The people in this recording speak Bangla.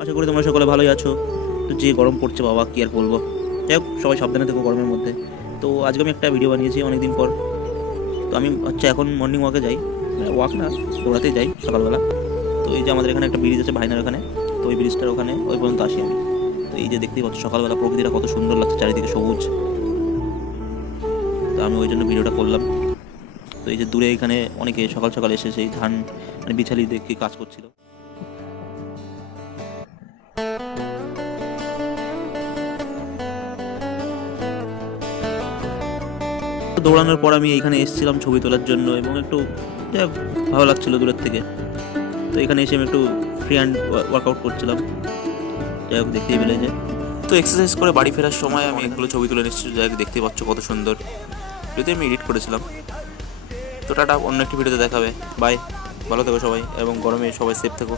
আশা করি তোমরা সকলে ভালোই আছো। তো যে গরম পড়ছে বাবা, কি আর বলবো। যাই হোক, সবাই সাবধানে থেকো গরমের মধ্যে। তো আজকে আমি একটা ভিডিও বানিয়েছি অনেকদিন পর। তো আমি এখন মর্নিং ওয়াকে যাই, মানে ওয়াক না, দৌড়াতেই যাই সকালবেলা। তো এই যে আমাদের এখানে একটা ব্রিজ আছে ভাইনার ওখানে, তো ওই ব্রিজটার ওখানে ওই পর্যন্ত আসি আমি। তো এই যে দেখতেই পাচ্ছ সকালবেলা প্রকৃতিটা কত সুন্দর লাগছে, চারিদিকে সবুজ। তো আমি ওই জন্য ভিডিওটা করলাম। তো এই যে দূরে এখানে অনেকে সকাল সকাল এসে সেই ধান মানে বিছালি দেখে কাজ করছিল। দৌড়ানোর পর আমি এখানে এসেছিলাম ছবি তোলার জন্য, এবং একটু যাই হোক, ভালো লাগছিল দূরের থেকে। তো এখানে এসে আমি একটু ফ্রি হ্যান্ড ওয়ার্কআউট করছিলাম। যাই হোক, দেখতেই পেলে যে। তো এক্সারসাইজ করে বাড়ি ফেরার সময় আমি এগুলো ছবি তুলে নিচ্ছি। যাই হোক, দেখতেই পাচ্ছ কত সুন্দর। যদি আমি এডিট করেছিলাম। তো টাটা, অন্য একটি ভিডিওতে দেখাবে। বাই, ভালো থেকো সবাই, এবং গরমে সবাই সেফ থেকো।